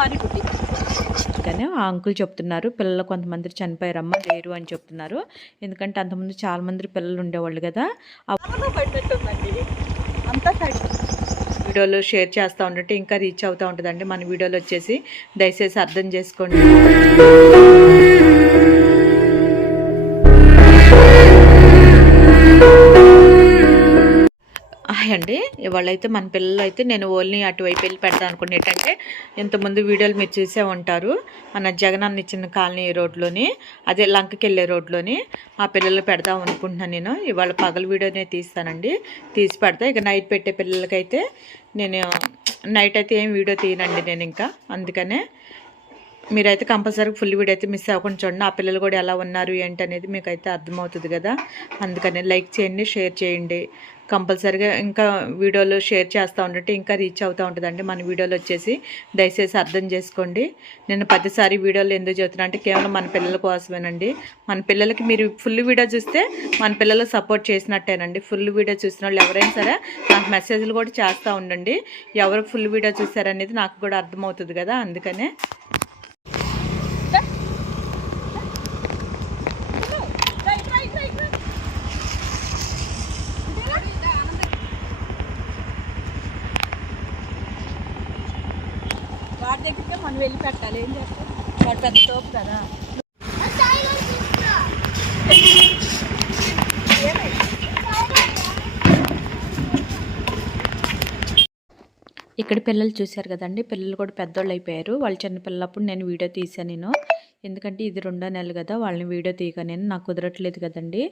Sorry బుట్టి. కానీ ఆ అంకుల్ చెప్తున్నారు పిల్లలు కొంతమంది చనిపోయారమ్మా లేరు అని చెప్తున్నారు. ఎందుకంటే అంతకుముందు చాలా మంది పిల్లలు ఉండేవాళ్ళు కదా. అంతా సైడ్ వీడియోలో షేర్ చేస్తూ ఉంటే ఇంకా రీచ్ అవుతూ ఉంటుందండి మన వీడియోలు వచ్చేసి. దయచేసి అర్థం చేసుకోండి. అండి ఇవాళైతే మన పిల్లలు అయితే నేను ఓన్లీ అటువైపు వెళ్ళి పెడతాను అనుకోండి. ఏంటంటే ఇంతకుముందు వీడియోలు మీరు చూసే ఉంటారు మన జగనన్న ఇచ్చిన కాలనీ రోడ్లోని, అదే లంకకి వెళ్ళే రోడ్లోని ఆ పిల్లలు పెడదాం అనుకుంటున్నాను. నేను ఇవాళ పగల వీడియోనే తీస్తానండి, తీసి పెడతా. ఇక నైట్ పెట్టే పిల్లలకైతే నేను నైట్ అయితే ఏం వీడియో తీయనండి నేను ఇంకా. అందుకనే మీరైతే కంపల్సరీ ఫుల్ వీడియో అయితే మిస్ అవ్వకుండా చూడండి. ఆ పిల్లలు కూడా ఎలా ఉన్నారు ఏంటి అనేది మీకు అయితే అర్థమవుతుంది కదా. అందుకని లైక్ చేయండి, షేర్ చేయండి కంపల్సరీగా. ఇంకా వీడియోలు షేర్ చేస్తూ ఉంటే ఇంకా రీచ్ అవుతూ ఉంటుందండి మన వీడియోలు వచ్చేసి. దయచేసి అర్థం చేసుకోండి. నేను ప్రతిసారి వీడియోలు ఎందుకు చెప్తున్నా అంటే కేవలం మన పిల్లల కోసమేనండి. మన పిల్లలకి మీరు ఫుల్ వీడియో చూస్తే మన పిల్లలు సపోర్ట్ చేసినట్టేనండి. ఫుల్ వీడియో చూసిన వాళ్ళు ఎవరైనా సరే నాకు మెసేజ్లు కూడా చేస్తూ ఉండండి. ఎవరు ఫుల్ వీడియో చూసారనేది నాకు కూడా అర్థమవుతుంది కదా. అందుకనే వాడి దగ్గరికి మనం వెళ్ళి పెట్టాలి. ఏం చేస్తాం, వాడు పెద్ద తోపు కదా. ఇక్కడ పిల్లలు చూశారు కదండి, పిల్లలు కూడా పెద్దోళ్ళు అయిపోయారు. వాళ్ళు చిన్నపిల్లప్పుడు నేను వీడియో తీసాను నేను. ఎందుకంటే ఇది 2వ నెల కదా, వాళ్ళని వీడియో తీయక నేను నాకు కుదరట్లేదు కదండి.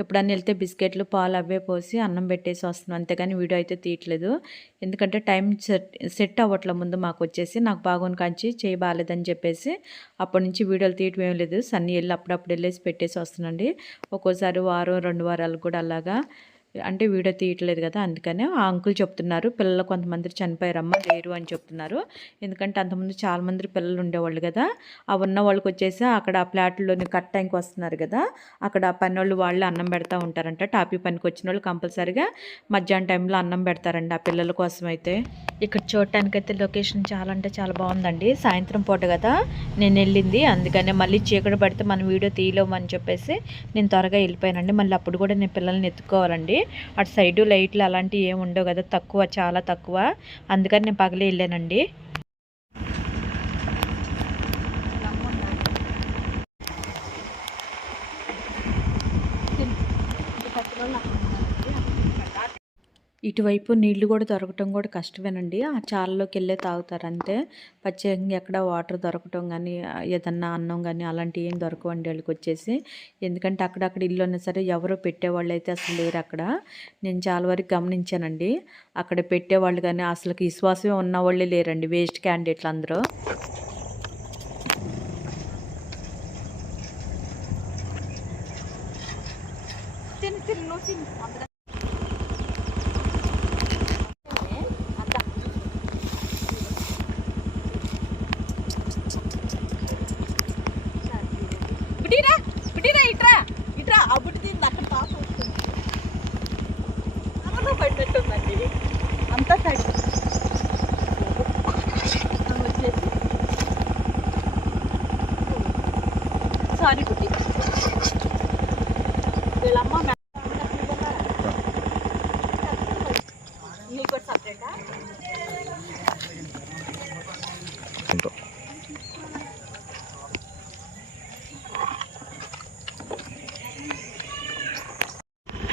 ఎప్పుడన్నా వెళ్తే బిస్కెట్లు పాలు అవే పోసి అన్నం పెట్టేసి వస్తున్నాను, అంతేగాని వీడియో అయితే తీయట్లేదు. ఎందుకంటే టైం సెట్ అవ్వట్ల ముందు మాకు వచ్చేసి. నాకు బాగుని కాంచి చేయి బాగాలేదని చెప్పేసి అప్పటి నుంచి వీడియోలు తీయటం ఏం లేదు. సన్నీ వెళ్ళి అప్పుడప్పుడు వెళ్ళేసి పెట్టేసి వస్తున్నాండి. ఒక్కోసారి వారం 2 వారాలు కూడా అలాగా అంటే వీడియో తీయట్లేదు కదా. అందుకనే ఆ అంకుల్ చెప్తున్నారు పిల్లలు కొంతమంది చనిపోయారమ్మా లేరు అని చెప్తున్నారు. ఎందుకంటే అంతకుముందు చాలా మంది పిల్లలు ఉండేవాళ్ళు కదా. ఆ ఉన్న వాళ్ళకి వచ్చేసి అక్కడ ఆ ఫ్లాట్లోని కట్ టైంకి వస్తున్నారు కదా, అక్కడ పని వాళ్ళు అన్నం పెడతా ఉంటారంట. టాపీ పనికి వచ్చిన వాళ్ళు కంపల్సరీగా మధ్యాహ్నం టైంలో అన్నం పెడతారండి ఆ పిల్లల కోసం అయితే. ఇక్కడ చూడటానికైతే లొకేషన్ చాలా అంటే చాలా బాగుందండి. సాయంత్రం పూట కదా నేను వెళ్ళింది, అందుకనే మళ్ళీ చీకటి పడితే మనం వీడియో తీయలేము అని చెప్పేసి నేను త్వరగా వెళ్ళిపోయానండి. మళ్ళీ అప్పుడు కూడా నేను పిల్లల్ని ఎత్తుకోవాలండి. అటు సైడు లైట్లు అలాంటివి ఏమి ఉండవు కదా, తక్కువ, చాలా తక్కువ. అందుకని నేను పగలే వెళ్ళానండి. ఇటువైపు నీళ్లు కూడా దొరకటం కూడా కష్టమేనండి. ఆ చాలలోకి వెళ్ళే తాగుతారు అంతే. ప్రత్యేకంగా ఎక్కడ వాటర్ దొరకటం కానీ ఏదన్నా అన్నం కానీ అలాంటివి ఏం దొరకవండి వాళ్ళకి వచ్చేసి. ఎందుకంటే అక్కడక్కడ ఇల్లు ఉన్నా సరే ఎవరో పెట్టేవాళ్ళు అయితే అసలు లేరు అక్కడ. నేను చాలా వరకు గమనించానండి. అక్కడ పెట్టేవాళ్ళు కానీ అసలు విశ్వాసమే ఉన్నవాళ్ళే లేరండి, వేస్ట్ క్యాండిడేట్లు అందరూ. ఇట్రా ఆ బుట్టి తింది అక్కడ పాప వస్తుంది. పడినట్టుందండి అంతా సైడ్ వచ్చేసి. సారీ బుట్టి. వీళ్ళమ్మ నీళ్ళు కూడా సపరేటా.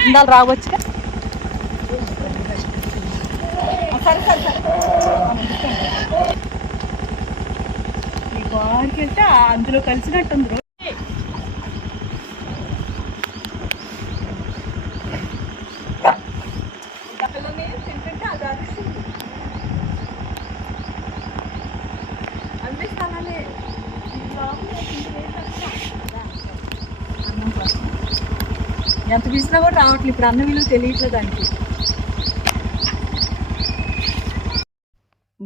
ఇందాలు రావచ్చుగా. సరే సరే సరే మీ వాడికి వెళ్తే అందులో కలిసినట్టుంది. పిల్లల్ని తింటుంటే అది అరుస్తుంది. అందిస్తానే ఎంత పిసినా కూడా రావట్లేదు. ఇప్పుడు అన్న విలువ తెలియట్లేదు దానికి.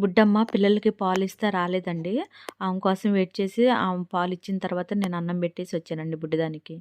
బుడ్డమ్మ పిల్లలకి పాలు ఇస్తే రాలేదండి. ఆమె కోసం వెయిట్ చేసి ఆమె పాలు ఇచ్చిన తర్వాత నేను అన్నం పెట్టేసి వచ్చానండి బుడ్డదానికి.